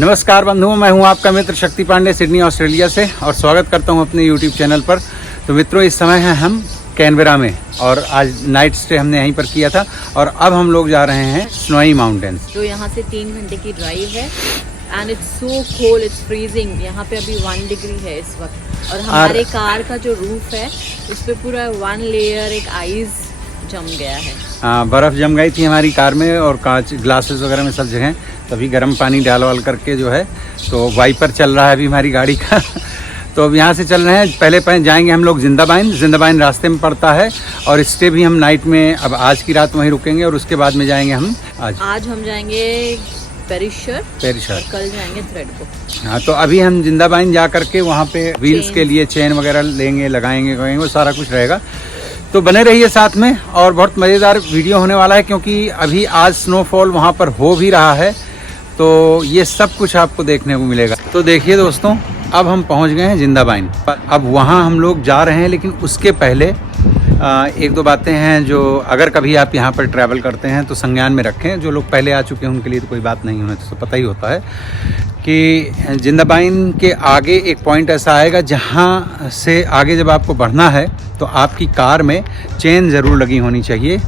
नमस्कार बंधुओं, मैं हूं आपका मित्र शक्ति पांडे सिडनी ऑस्ट्रेलिया से और स्वागत करता हूं अपने YouTube चैनल पर। तो मित्रों, इस समय हैं हम कैनबरा में और आज नाइट स्टे हमने यहीं पर किया था और अब हम लोग जा रहे हैं स्नोई माउंटेन्स। तो यहाँ से 3 घंटे की ड्राइव है and it's so cold, it's freezing. यहाँ पे अभी 1 डिग्री है इस वक्त और हमारे कार का जो रूफ है उस पे पूरा 1 लेयर एक आइस जम गया है। हाँ, बर्फ़ जम गई थी हमारी कार में और कांच ग्लासेस वगैरह में सब जगह। तभी गर्म पानी डाल वाल करके जो है तो वाइपर चल रहा है अभी हमारी गाड़ी का। तो अब यहाँ से चल रहे हैं, पहले जाएंगे हम लोग जिंदाबाइन रास्ते में पड़ता है और स्टे भी हम नाइट में अब आज की रात वहीं रुकेंगे और उसके बाद में जाएंगे हम आज हम जाएंगे पेरिशर, कल जाएंगे थ्रेडबुक। हाँ, तो अभी हम जिंदाबाइन जा करके वहाँ पे व्हील्स के लिए चेन वगैरह लेंगे, लगाएंगे वो सारा कुछ रहेगा। तो बने रहिए साथ में और बहुत मज़ेदार वीडियो होने वाला है क्योंकि अभी आज स्नोफॉल वहाँ पर हो भी रहा है, तो ये सब कुछ आपको देखने को मिलेगा। तो देखिए दोस्तों, अब हम पहुँच गए हैं जिंदाबाइन। अब वहाँ हम लोग जा रहे हैं, लेकिन उसके पहले एक दो बातें हैं जो अगर कभी आप यहाँ पर ट्रैवल करते हैं तो संज्ञान में रखें। जो लोग पहले आ चुके हैं उनके लिए तो कोई बात नहीं, होने तो पता ही होता है कि जिंदाबाइन के आगे एक पॉइंट ऐसा आएगा जहाँ से आगे जब आपको बढ़ना है तो आपकी कार में चेन ज़रूर लगी होनी चाहिए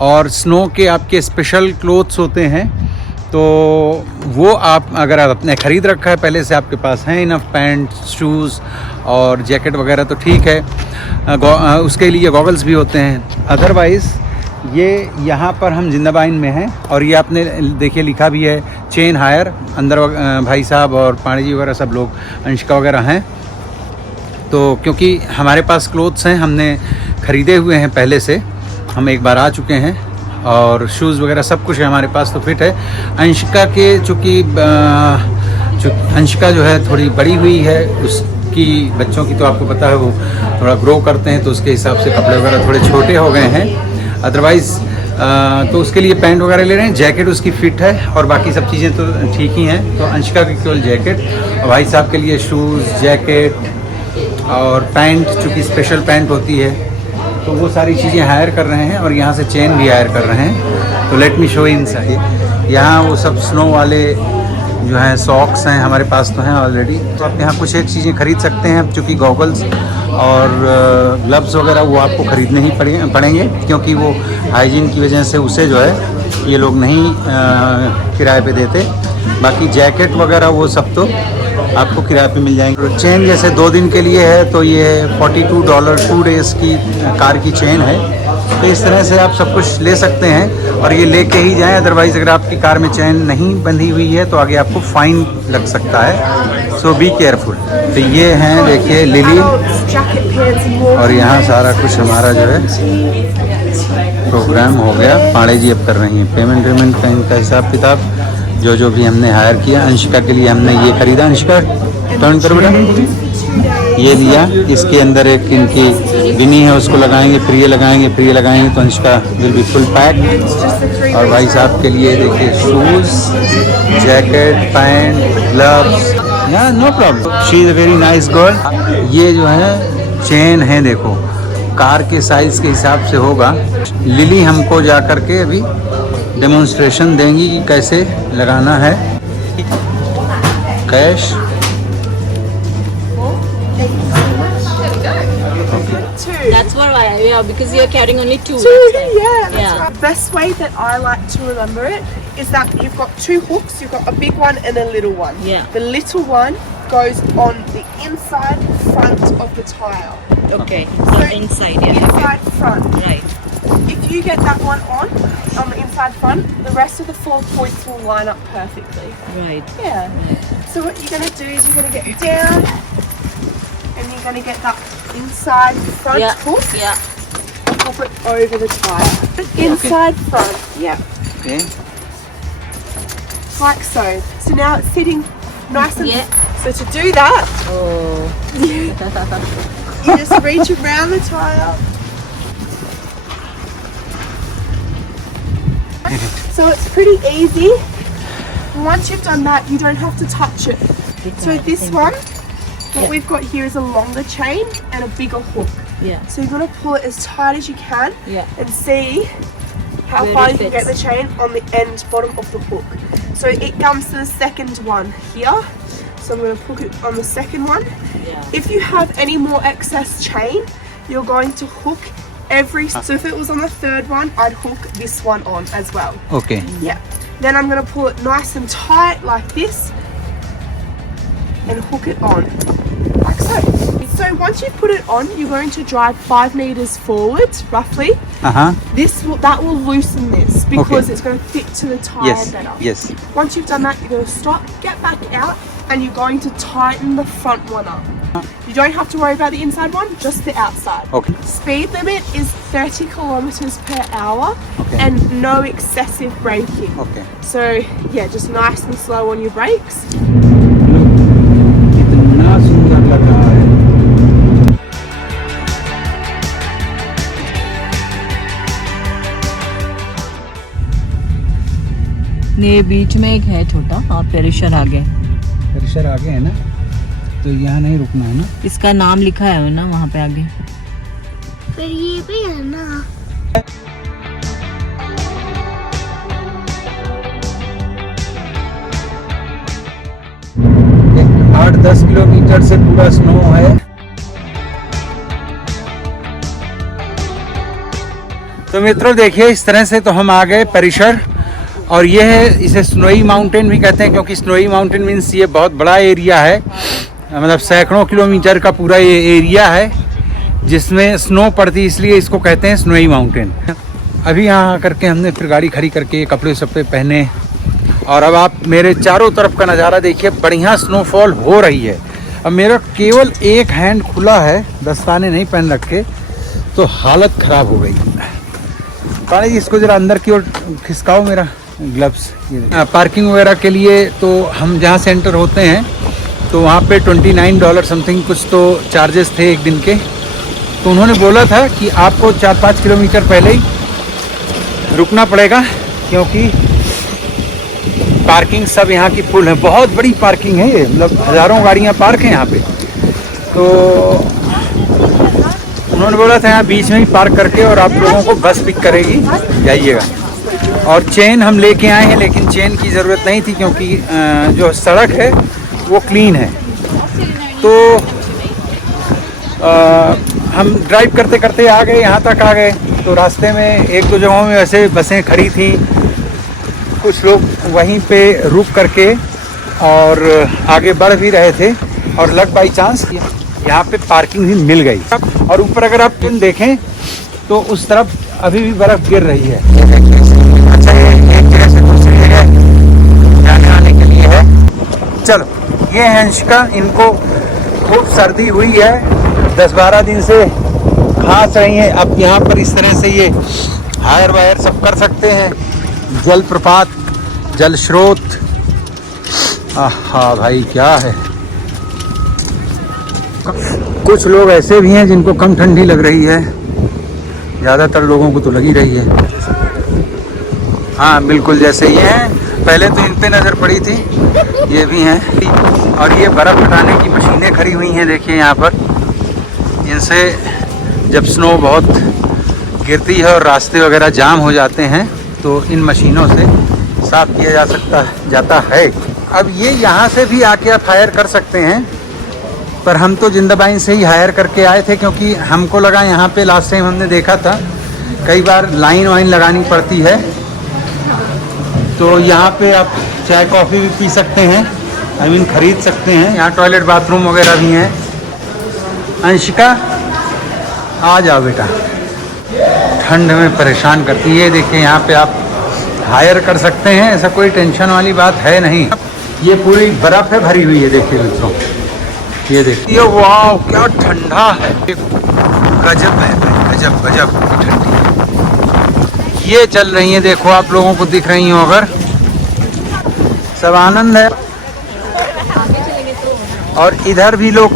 और स्नो के आपके स्पेशल क्लोथ्स होते हैं, तो वो आप अगर आप अपने ख़रीद रखा है पहले से, आपके पास हैं इनफ पैंट, शूज़ और जैकेट वगैरह तो ठीक है। उसके लिए गॉगल्स भी होते हैं। अदरवाइज़ ये यहाँ पर हम जिंदाबाइन में हैं और ये आपने देखिए लिखा भी है चेन हायर। अंदर भाई साहब और पांडे जी वगैरह सब लोग, अंशिका वगैरह हैं। तो क्योंकि हमारे पास क्लोथ्स हैं, हमने ख़रीदे हुए हैं पहले से, हम एक बार आ चुके हैं और शूज़ वगैरह सब कुछ है हमारे पास, तो फिट है। अंशिका के चूँकि अंशिका जो है थोड़ी बड़ी हुई है, उसकी बच्चों की तो आपको पता है वो थोड़ा ग्रो करते हैं, तो उसके हिसाब से कपड़े वगैरह थोड़े छोटे हो गए हैं। अदरवाइज़ तो उसके लिए पैंट वगैरह ले रहे हैं। जैकेट उसकी फ़िट है और बाकी सब चीज़ें तो ठीक ही हैं। तो अंशिका की केवल जैकेट और भाई साहब के लिए शूज़, जैकेट और पैंट, चूँकि स्पेशल पैंट होती है, तो वो सारी चीज़ें हायर कर रहे हैं और यहाँ से चेन भी हायर कर रहे हैं। तो लेट मी शो इनसाइड। यहाँ वो सब स्नो वाले जो हैं सॉक्स हैं, हमारे पास तो हैं ऑलरेडी। तो आप यहाँ कुछ एक चीज़ें ख़रीद सकते हैं, चूँकि गॉगल्स और ग्लव्स वगैरह वो आपको ख़रीदने ही पड़ेंगे क्योंकि वो हाइजीन की वजह से उसे जो है ये लोग नहीं किराए पे देते। बाकी जैकेट वगैरह वो सब तो आपको किराए पे मिल जाएंगे। चेन जैसे 2 दिन के लिए है तो ये $42 2 डेज़ की कार की चेन है। तो इस तरह से आप सब कुछ ले सकते हैं और ये लेके ही जाएं। अदरवाइज़ अगर आपकी कार में चेन नहीं बंधी हुई है तो आगे आपको फ़ाइन लग सकता है। सो बी केयरफुल। तो ये हैं देखिए लिली और यहाँ सारा कुछ हमारा जो है प्रोग्राम हो गया। पांडे जी अब कर रही हैं पेमेंट का इनका हिसाब किताब, जो भी हमने हायर किया। अंशिका के लिए हमने ये ख़रीदा। अंशिका टर्न करो बेटा। ये लिया, इसके अंदर एक इनकी बिनी है, उसको लगाएंगे, प्रिय लगाएंगे तो Anshika will be full pack. और भाई साहब के लिए देखिए शूज़, जैकेट, पैंट, ग्लव्स, या no problem. She is a very nice girl. ये जो है चेन है, देखो कार के साइज़ के हिसाब से होगा। लिली हमको जा कर के अभी डेमोन्स्ट्रेशन देंगी कि कैसे लगाना है। Cash That's what because you're carrying only 2. Yeah. The best way that I like to remember it is that you've got 2 hooks. You've got a big one and a little one. Yeah. The little one goes on the inside front of the tile. Okay. So inside, yeah. Inside front. Right. If you get that one on the inside front, the rest of the 4 points will line up perfectly. Right. Yeah. So what you're going to do is you're going to get down and you're going to get that inside front hook. Yeah. Pop it over the tire. Inside front. Yeah. Okay. Like so. So now it's sitting nice and... Yeah. So to do that, Oh. you just reach around the tire. So it's pretty easy. Once you've done that, you don't have to touch it. So this one, what we've got here is a longer chain and a bigger hook. Yeah. So you're going to pull it as tight as you can Yeah. and see how Where far it you can get the fits. chain on the end bottom of the hook. So it comes to the second one here. So I'm going to put it on the second one. If you have any more excess chain, you're going to hook every. So if it was on the third one, I'd hook this one on as well. Okay. Yeah. Then I'm going to pull it nice and tight like this and hook it on like so. So once you put it on, you're going to drive 5 meters forward roughly. That will loosen this because it's going to fit to the tire better. Yes. Once you've done that, you're going to stop, get back out, and you're going to tighten the front one up. You don't have to worry about the inside one, just the outside. Okay. Speed limit is 30 kilometers per hour and no excessive braking. Okay. So yeah, just nice and slow on your brakes. कितना सुंदर लग रहा है। ये बीच में एक है छोटा, पेरिशर आगे। पेरिशर आगे है ना, तो यहाँ नहीं रुकना है ना। इसका नाम लिखा है ना वहाँ पे आगे। पर ये भी है ना। 8-10 किलोमीटर से पूरा स्नो है। तो मित्रों देखिए, इस तरह से तो हम आ गए पेरिशर, और ये है, इसे स्नोई माउंटेन भी कहते हैं क्योंकि स्नोई माउंटेन मीन्स ये बहुत बड़ा एरिया है, मतलब सैकड़ों किलोमीटर का पूरा ये एरिया है जिसमें स्नो पड़ती है, इसलिए इसको कहते हैं स्नोई माउंटेन। अभी यहाँ आकर के हमने फिर गाड़ी खड़ी करके कपड़े सपड़े पहने, और अब आप मेरे चारों तरफ का नज़ारा देखिए, बढ़िया स्नोफॉल हो रही है। अब मेरा केवल एक हैंड खुला है, दस्ताने नहीं पहन रखे, तो हालत ख़राब हो गई। काले जी, इसको ज़रा अंदर की ओर खिसकाओ मेरा ग्लव्स। पार्किंग वगैरह के लिए तो हम जहाँ सेंटर होते हैं तो वहाँ पे $29 समथिंग कुछ तो चार्जेस थे एक दिन के। तो उन्होंने बोला था कि आपको 4-5 किलोमीटर पहले ही रुकना पड़ेगा क्योंकि पार्किंग सब यहाँ की फुल है। बहुत बड़ी पार्किंग है ये, मतलब हज़ारों गाड़ियाँ पार्क हैं यहाँ पे। तो उन्होंने बोला था यहाँ बीच में ही पार्क करके और आप लोगों को बस पिक करेगी, जाइएगा। और चेन हम लेके आए हैं, लेकिन चेन की ज़रूरत नहीं थी क्योंकि जो सड़क है वो क्लीन है। तो हम ड्राइव करते करते आ गए, यहाँ तक आ गए। तो रास्ते में एक दो जगहों में वैसे बसें खड़ी थी, कुछ लोग वहीं पे रुक करके और आगे बढ़ भी रहे थे, और लक बाई चांस यहाँ पे पार्किंग भी मिल गई। और ऊपर अगर आप देखें तो उस तरफ अभी भी बर्फ़ गिर रही है। अच्छा, ये एक जगह से दूसरी जगह जाने आने के लिए है। चलो, ये है अंशिका, इनको खूब सर्दी हुई है, 10-12 दिन से खांस रही हैं। अब यहाँ पर इस तरह से ये हायर वायर सब कर सकते हैं, जल प्रपात, जल स्रोत। आहा भाई, क्या है। कुछ लोग ऐसे भी हैं जिनको कम ठंडी लग रही है, ज़्यादातर लोगों को तो लगी रही है। हाँ बिल्कुल, जैसे ये हैं, पहले तो इन पे नज़र पड़ी थी, ये भी हैं। और ये बर्फ़ हटाने की मशीनें खड़ी हुई हैं, देखिए यहाँ पर। इनसे जब स्नो बहुत गिरती है और रास्ते वगैरह जाम हो जाते हैं तो इन मशीनों से साफ़ किया जाता है। अब ये यहाँ से भी आके आप हायर कर सकते हैं, पर हम तो जिंदाबाइन से ही हायर करके आए थे क्योंकि हमको लगा यहाँ पे लास्ट टाइम हमने देखा था कई बार लाइन वाइन लगानी पड़ती है। तो यहाँ पे आप चाय कॉफ़ी भी पी सकते हैं, खरीद सकते हैं। यहाँ टॉयलेट बाथरूम वगैरह भी हैं। अंशिका, आ जाओ बेटा, ठंड में परेशान करती है। देखिए यहाँ पे आप हायर कर सकते हैं, ऐसा कोई टेंशन वाली बात है नहीं। ये पूरी बर्फ़ है भरी हुई है, देखिए मित्रों, ये देखिए। वाह, क्या ठंडा है, गजब है, गजब गजब की ठंडी है। ये चल रही है, देखो आप लोगों को दिख रही हो अगर, सब आनंद है। और इधर भी लोग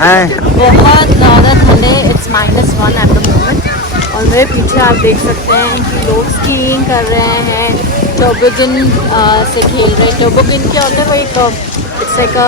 हैं। बहुत ज़्यादा ठंड है, इट्स -1 एट द मोमेंट। और मेरे पीछे आप देख सकते हैं कि लोग स्कीइंग कर रहे हैं, टोबोगन से खेल रहे हैं। टोबोगन क्या होता है, वो एक इट्स लाइक अ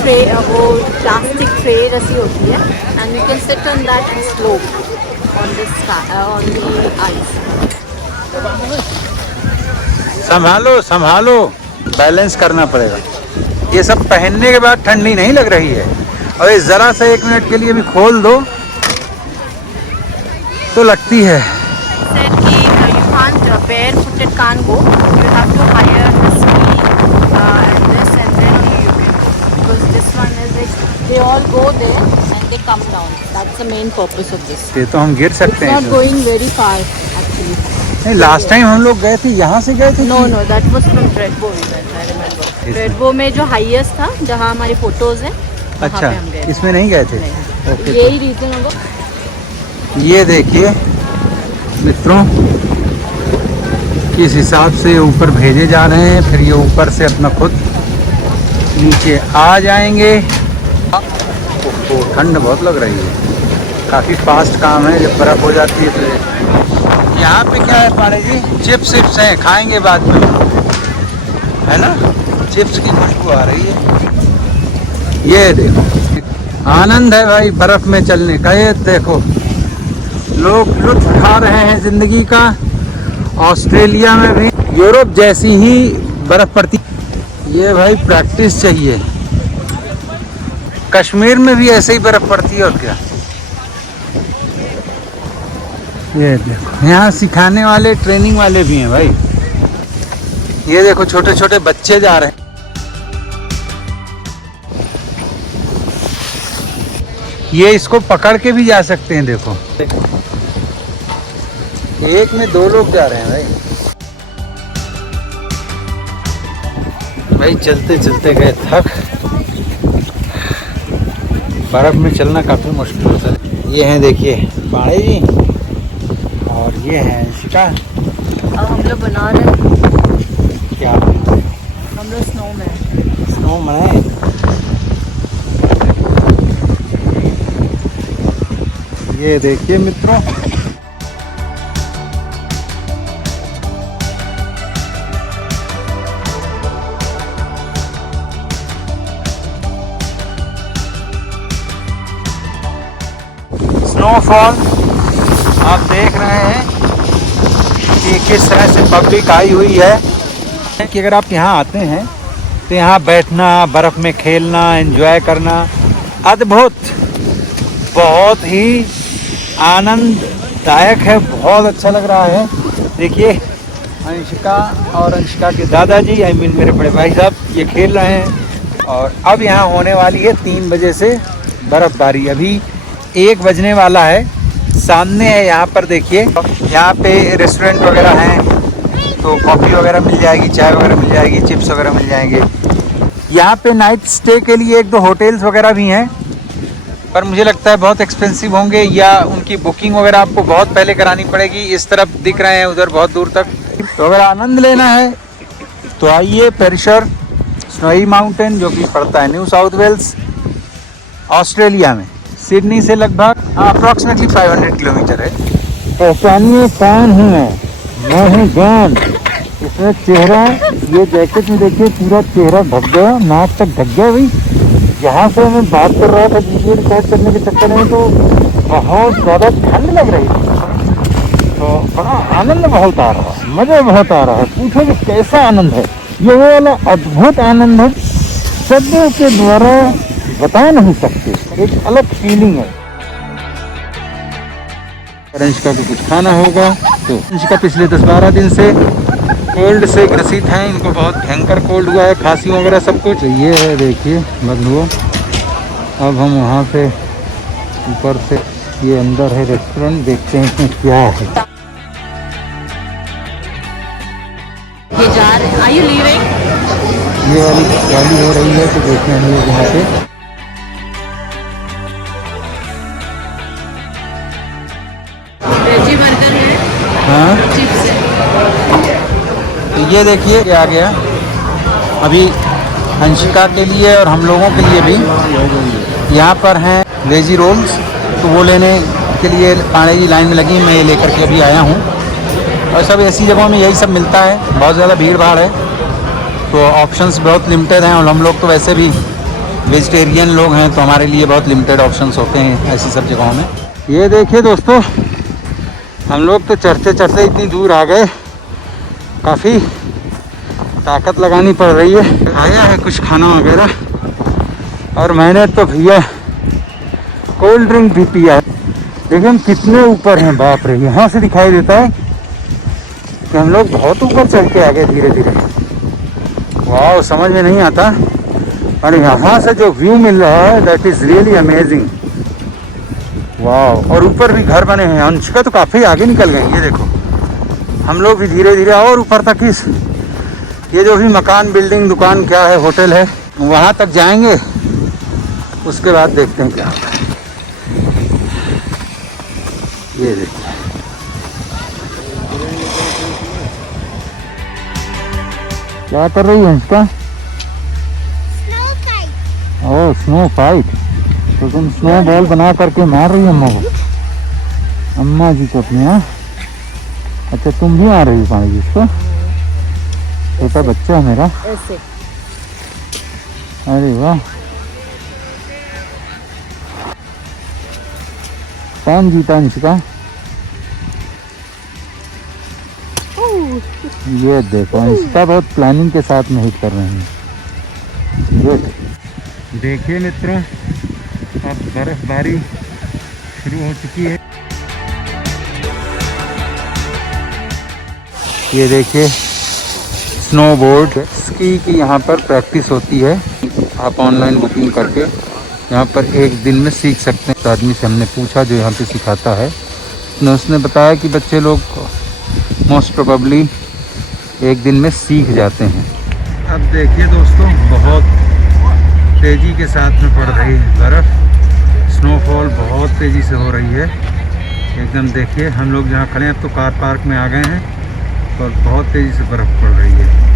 ट्रे, वो प्लास्टिक ट्रे जैसी होती है, and you can sit on that and slope on the ice. संभालो संभालो, बैलेंस करना पड़ेगा। ये सब पहनने के बाद ठंडी नहीं लग रही है, और ये ज़रा सा 1 मिनट के लिए भी खोल दो तो लगती है। Said कि you can't barefooted can't go. You have to hire the ski and this, and then only you can go. Because this one is like they all go there and they come down. That's the main purpose of this. ये तो हम गिर It's सकते हैं not इसमें। going very far actually. नहीं, last time हम लोग गए थे, यहाँ से गए थे। No, no, that was from Redbow we went. I remember. Redbow में जो highest था, जहाँ हमारी फोटोज है, वहाँ अच्छा, पे हम गए। इसमें नहीं गए थे। नहीं। ओके, यही रीजन होगा। ये देखिए मित्रों, किस हिसाब से ऊपर भेजे जा रहे हैं, फिर ये ऊपर से अपना खुद नीचे आ जाएंगे। ओहो, ठंड बहुत लग रही है, काफ़ी फास्ट काम है। जब बर्फ़ हो जाती है तो यहाँ पे क्या है पाड़े जी, चिप्स विप्स हैं, खाएंगे बाद में, है ना। चिप्स की खुशबू आ रही है। ये देखो, आनंद है भाई बर्फ़ में चलने का। ये देखो, लोग लुत्फ उठा रहे हैं ज़िंदगी का। ऑस्ट्रेलिया में भी यूरोप जैसी ही बर्फ़ पड़ती। ये भाई प्रैक्टिस चाहिए। कश्मीर में भी ऐसे ही बर्फ़ पड़ती है, और क्या। ये देखो, यहाँ सिखाने वाले, ट्रेनिंग वाले भी हैं भाई। ये देखो, छोटे छोटे बच्चे जा रहे हैं। ये इसको पकड़ के भी जा सकते हैं। देखो, एक में 2 लोग जा रहे हैं भाई। भाई चलते चलते गए थक। बर्फ में चलना काफी मुश्किल होता है। ये हैं देखिए पाड़े जी, और ये हैं शिका। अब हम लोग बना रहे हैं, क्या हम लोग स्नो में। स्नो में ये देखिए मित्रों, स्नोफॉल आप देख रहे हैं कि किस तरह से पब्लिक आई हुई है। कि अगर आप यहाँ आते हैं तो यहाँ बैठना, बर्फ़ में खेलना, एंजॉय करना अद्भुत, बहुत ही आनंददायक है। बहुत अच्छा लग रहा है। देखिए, अंशिका और अंशिका के दादाजी, आई मीन मेरे बड़े भाई साहब, ये खेल रहे हैं। और अब यहाँ होने वाली है 3 बजे से बर्फ़बारी। अभी 1 बजने वाला है। सामने है, यहाँ पर देखिए, यहाँ पे रेस्टोरेंट वगैरह हैं, तो कॉफ़ी वगैरह मिल जाएगी, चाय वगैरह मिल जाएगी, चिप्स वगैरह मिल जाएंगे। यहाँ पे नाइट स्टे के लिए 1-2 होटल्स वगैरह भी हैं, पर मुझे लगता है बहुत एक्सपेंसिव होंगे, या उनकी बुकिंग वगैरह आपको बहुत पहले करानी पड़ेगी। इस तरफ दिख रहे हैं, उधर बहुत दूर तक। तो अगर आनंद लेना है तो आइए पेरिशर स्नोई माउंटेन, जो कि पड़ता है न्यू साउथ वेल्स, ऑस्ट्रेलिया में। सिडनी से लगभग अप्रॉक्सीमेटली 500 किलोमीटर है। पहचानिए कौन हूँ मैं हूँ जॉन। इसमें चेहरा, ये जैकेट में देखिए पूरा चेहरा ढक गया, नाक तक ढक गया भाई। यहाँ से मैं बात कर रहा था वीडियो रिकॉर्ड करने के चक्कर में, तो बहुत ज़्यादा ठंड लग रही थी, तो बड़ा आनंद बहुत आ रहा है, मज़ा बहुत आ रहा है। पूछो कि कैसा आनंद है। ये वो वाला अद्भुत आनंद है, शब्दों के द्वारा बता नहीं सकते, एक अलग फीलिंग है। अंशिका को कुछ खाना होगा, तो अंशिका पिछले 10-12 दिन से कोल्ड से ग्रसित हैं। इनको बहुत भयंकर कोल्ड हुआ है, खांसी वगैरह सब कुछ। ये है देखिए बंधुओं, अब हम वहाँ पे ऊपर से, ये अंदर है रेस्टोरेंट, देखते हैं इसमें क्या है। ये जा रहे हैं। Are you leaving? ये वाली गाड़ी हो रही है, तो देखते हैं हम लोग यहाँ पे। वेजी बर्गर है, हाँ, चिप्स है। तो ये देखिए ये आ गया अभी अंशिका के लिए, और हम लोगों के लिए भी। यहाँ पर हैं वेजी रोल्स, तो वो लेने के लिए पाड़े जी लाइन में लगी, मैं ये लेकर के अभी आया हूँ। और सब ऐसी जगहों में यही सब मिलता है, बहुत ज़्यादा भीड़ भाड़ है, तो ऑप्शंस बहुत लिमिटेड हैं। और हम लोग तो वैसे भी वेजिटेरियन लोग हैं, तो हमारे लिए बहुत लिमिटेड ऑप्शंस होते हैं ऐसी सब जगहों में। ये देखिए दोस्तों, हम लोग तो चढ़ते चढ़ते इतनी दूर आ गए, काफ़ी ताकत लगानी पड़ रही है। आया है कुछ खाना वगैरह और मैंने तो भैया कोल्ड ड्रिंक भी पिया है। देखिए हम कितने ऊपर हैं, बाप रे। यहाँ से दिखाई देता है कि हम लोग बहुत ऊपर चल के आ गए धीरे धीरे। वाह, समझ में नहीं आता। और यहाँ से जो व्यू मिल रहा है दैट इज़ रियली अमेजिंग। वाह, और ऊपर भी घर बने हैं। अंशिका तो काफ़ी आगे निकल गई, ये देखो। हम लोग भी धीरे धीरे और ऊपर तक इस ये जो भी मकान, बिल्डिंग, दुकान क्या है, होटल है, वहाँ तक जाएंगे। उसके बाद देखते हैं क्या होता है। ये देखिए, क्या कर रही है Anshika? Snow fight. Oh, snow fight. तो तुम स्नो बॉल बना करके मार रही है अम्मा को, अम्मा जी को अपने। हाँ, अच्छा तुम भी आ रही हो पानी जिसको? छोटा बच्चा है मेरा। ऐसे अरे वाह, कौन जीता अंशिका? ये देखो अंशिका बहुत प्लानिंग के साथ में हिट कर रहे हैं। गुड। देखिए मित्रों, अब बर्फबारी शुरू हो चुकी है। ये देखिए स्नो बोर्ड स्की की यहाँ पर प्रैक्टिस होती है। आप ऑनलाइन बुकिंग करके यहाँ पर एक दिन में सीख सकते हैं। तो आदमी से हमने पूछा जो यहाँ पे सिखाता है, तो उसने बताया कि बच्चे लोग मोस्ट प्रोबेबली एक दिन में सीख जाते हैं। अब देखिए दोस्तों, बहुत तेज़ी के साथ में पड़ रही है बर्फ़। स्नोफॉल बहुत तेज़ी से हो रही है एकदम। देखिए हम लोग जहाँ खड़े हैं, अब तो कार पार्क में आ गए हैं और बहुत तेज़ी से बर्फ़ पड़ रही है।